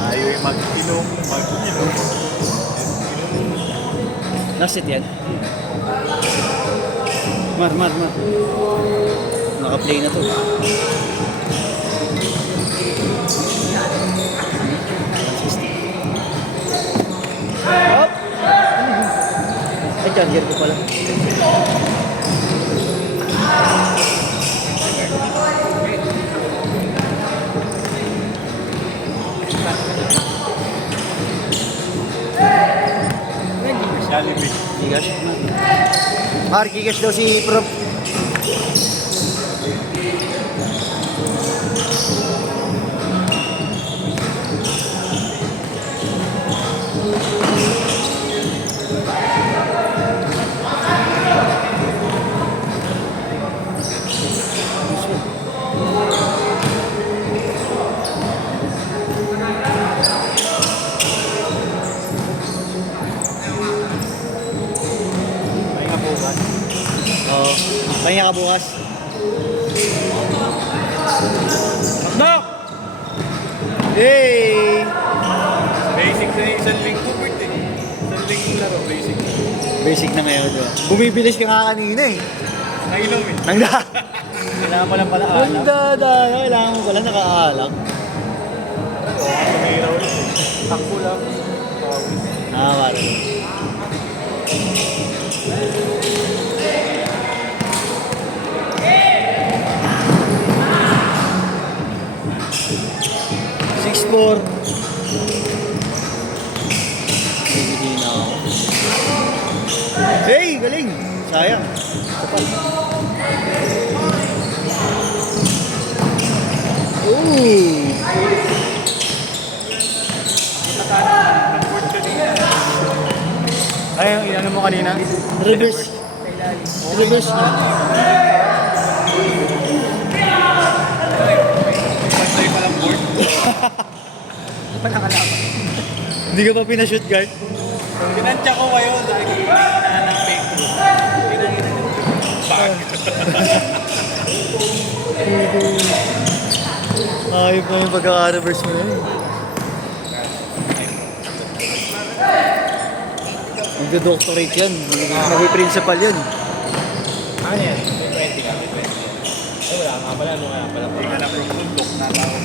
Tayo yung mag-ilong. Last hit yan. Mar. Naka-play na to. Hop! Ay, charger ko pala. Jollibee. Gigas. Gigas daw si Prof. Oo. Pahinga ka bukas. Knock! Hey! Basic na yung isang linggo, Bert eh. Isang linggo laro, basic na. Basic na ngayon. Bumibilis ka nga kanina eh. Nailaw eh. Nangda. Kailangan pala alak. Nangda. Kailangan mo pala nakaalak. Tumiraw eh. Takbo lang. Wala. 6-4. Hindi na ako. Hey! Galing! Sayang. Kapal. Ooh! Ay, yung inano mo kanina? Reverse. Reverse na. Pantay pa lang board. Hindi ka pa pinashoot guard? Tinantya ko ngayon dahil kailangan ng fake. Ayun pa yung pagkaka-reverse mo na yun. Magdo-doctorate yan. Mag-principal yan. Ano yan? 20 ka? 20. Ay, wala nga pala. Ano nga pala? Hindi ka na from bundok na tao.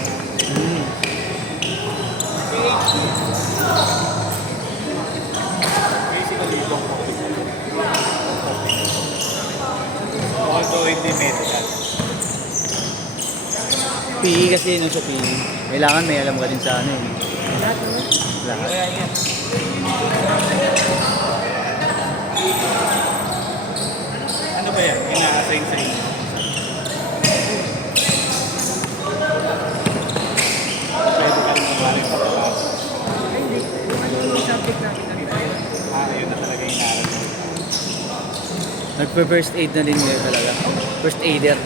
Basically, long topic. Although hindi medical. PE kasi yun sa PE. Kailangan may alam ka din sa ano eh. Lahat. Kaya yan. Ano ba yan? Ina-assign sa inyo? Pwede ka rin mawaring pagkakasok. Hindi. Ano yung subject natin na Yun na talaga yung inaral mo. Nagpe-first aid na din ngayon talaga. First aider.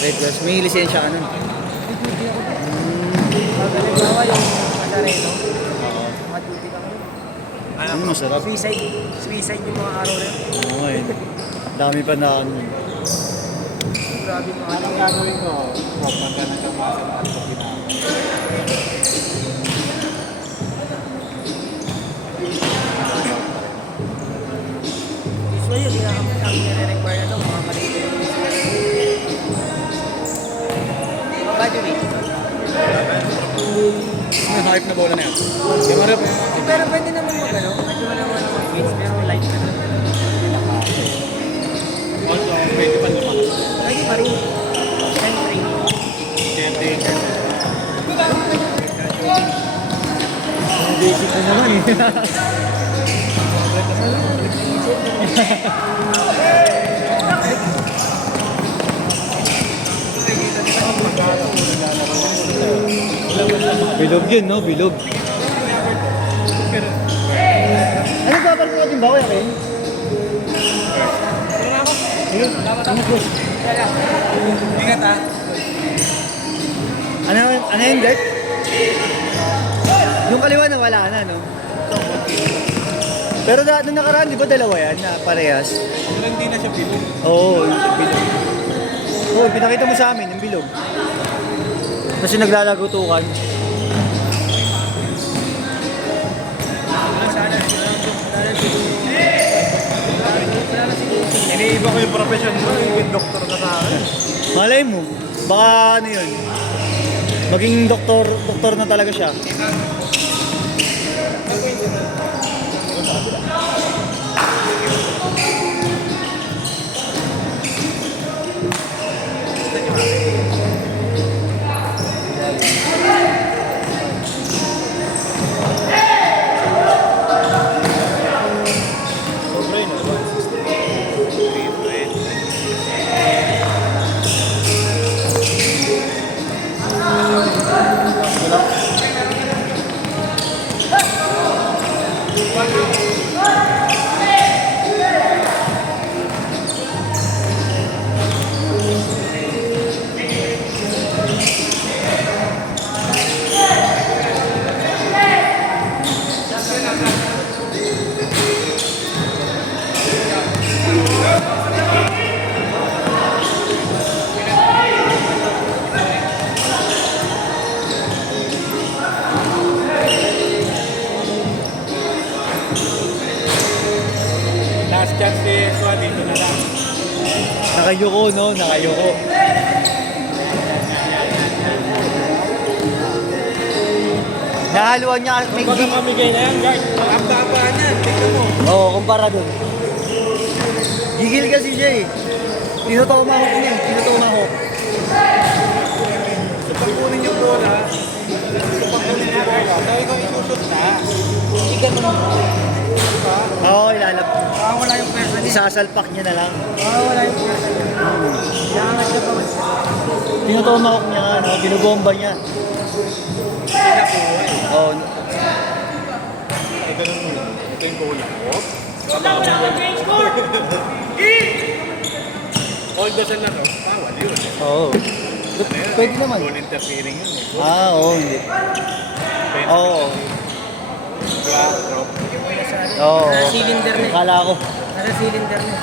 Red Cross. May lisensya ka nun. Halimbawa yung Nazareno, Oo. matuti ka mo. Ano masarap? Suicide yung mga araw na yun. Oo eh. Dami pa na ano. Grabe yung mga Anong gagawin ko? Huwag magka nagkamasa na at pagkinawa. usually yun, ang nire-require na ito, mga maliit yung graduate. Hype na bola na yan. Yung harap. Pero pwede naman mag-ano, pwede mo naman mag-gates, pero light na lang. Also, pwede pa lumakas. Pwede pa rin. And training. Siyempre, Basic na naman eh. Bilog yun, no? Bilog. Ano babalik natin ba? Kaya kayo? Ingat ha. Ano Ano yun, Gert? Yung kaliwa na wala na, no? Pero nung nakaraan, di ba dalawa yan na parehas? Pero hindi na siya bilog. Oo, yung bilog. Oo, pinakita mo sa amin, yung bilog. Kasi naglalagutukan. Iniiba ko yung profession mo, yung doktor ka sa akin. Malay mo, baka ano yun, maging doktor na talaga siya. Sobre na, diba? 320. Last chance si Swan, dito na lang. Nakayuko, no? Nakayuko. Nahaluan niya may Baga mamigay na yan, guys. Ang baba niyan, tignan mo. Oo, kumpara dun. Gigil kasi siya eh. Tinutomahok niya eh. Tinutomahok. So, pag kunin yung bola, sabi ko isusot na. Ikan mo. Diba? Oo, ilalap. Wala yung pwersa niya. Isasalpak niya na lang. Wala yung pwersa niya. Kailangan siya pa. Tinutomahok niya nga, no? Binubomba niya. Pinakuha. Oo. Ito yung bola. Ito yung bola. All the sun na to, bawal yun. Oo. Pwede naman. Ball interfering yun eh. Oo, hindi. Oo. Diba? Drop. Oo. Nasa cylinder na eh. Akala ko. Nasa cylinder niya.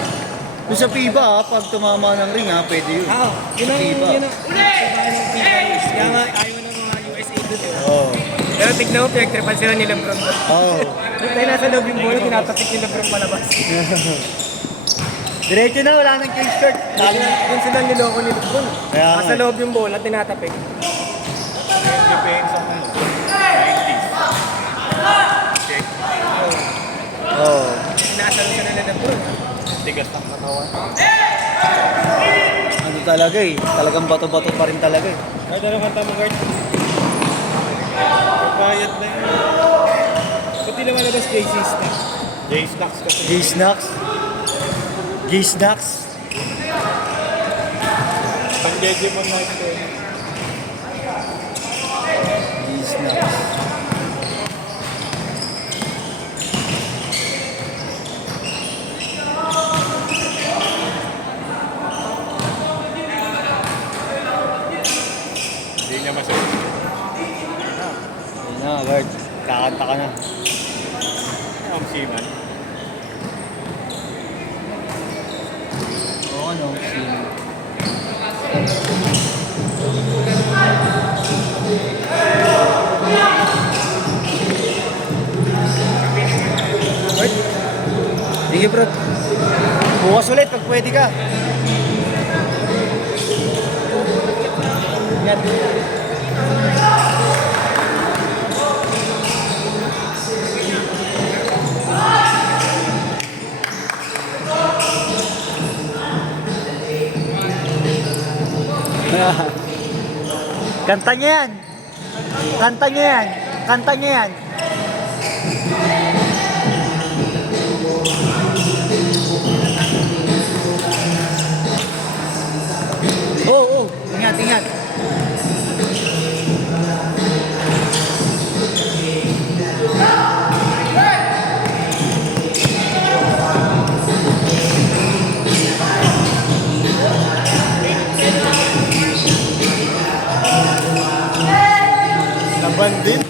Kung sa FIBA, pag tumama ng ring, pwede yun. Yun ang, FIBA. yun ang, kaya nga ayaw ng mga USA doon. Oo. Pero tignan mo, pinagtripan sila ni Lebron. Oo. Doon tayo nasa loob yung bola, tinatapik ni Lebron palabas. Diretso na, wala nang cage shirt. Doon sila niloko ni Lebron. Kaya nga. Nasa loob yung bola, tinatapik. Depends on 90s. Check. Oo. Sinasalo sila ni Lebron. Tigas ng katawan. Ano talaga eh. Talagang bato-bato pa rin talaga eh. Kahit anong kanta mo, Gert? Kapayat na yun. Ba't di naman labas JC Snacks? JC Snacks kasi. G-Snacks. G-Snacks. Pang Digimon na ito. G-Snacks. Hindi niya masabi. Ayun na, guard. Kakanta ka na. Ang Seaman. Oo, ano? Sino? Guard. Sige, bro. Bukas ulit pag pwede ka. Yan. Kanta niya yan. Kanta niya yan. Kanta niya yan. Oo, oo. Ingat, ingat. Ban din.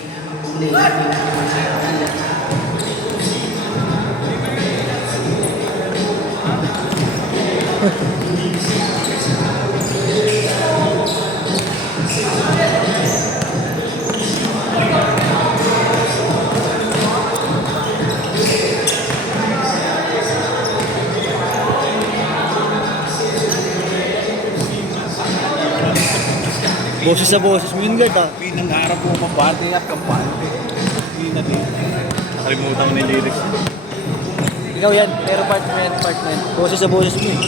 Boses sa boses mo yun, guard, ah. Pinangarap ko mabante at kampante. Hindi na din. Nakalimutan ko na yung lyrics. Ikaw yan, pero part mo yan, part mo yan. Boses sa boses mo yun.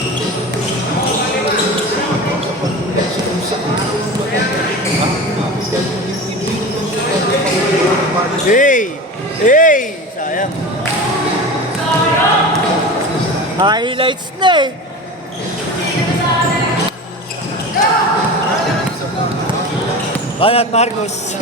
Hey! Hey! Sayang. Highlights na eh. Banat Marcos.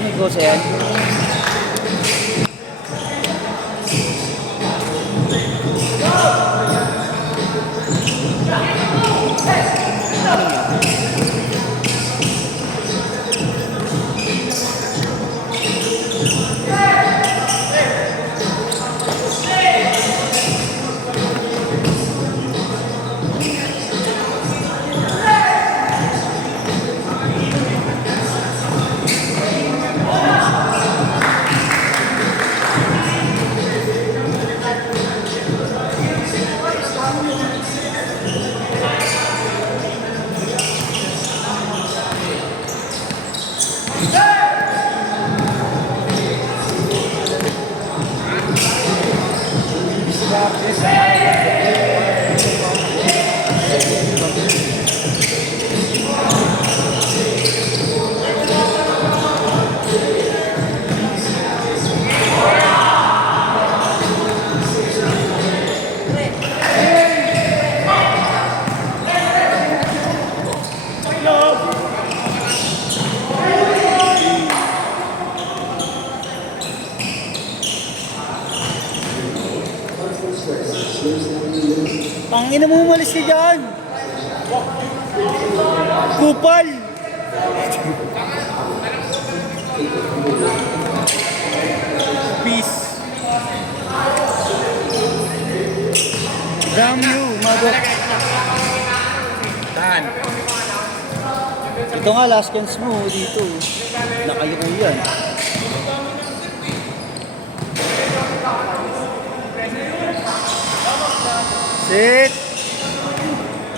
May kosa yan. Pangina mo, umalis ka dyan! Kupal! Peace! Damn you, mother! Tan. Ito nga, last chance mo dito. Nakayuko yan. Sit!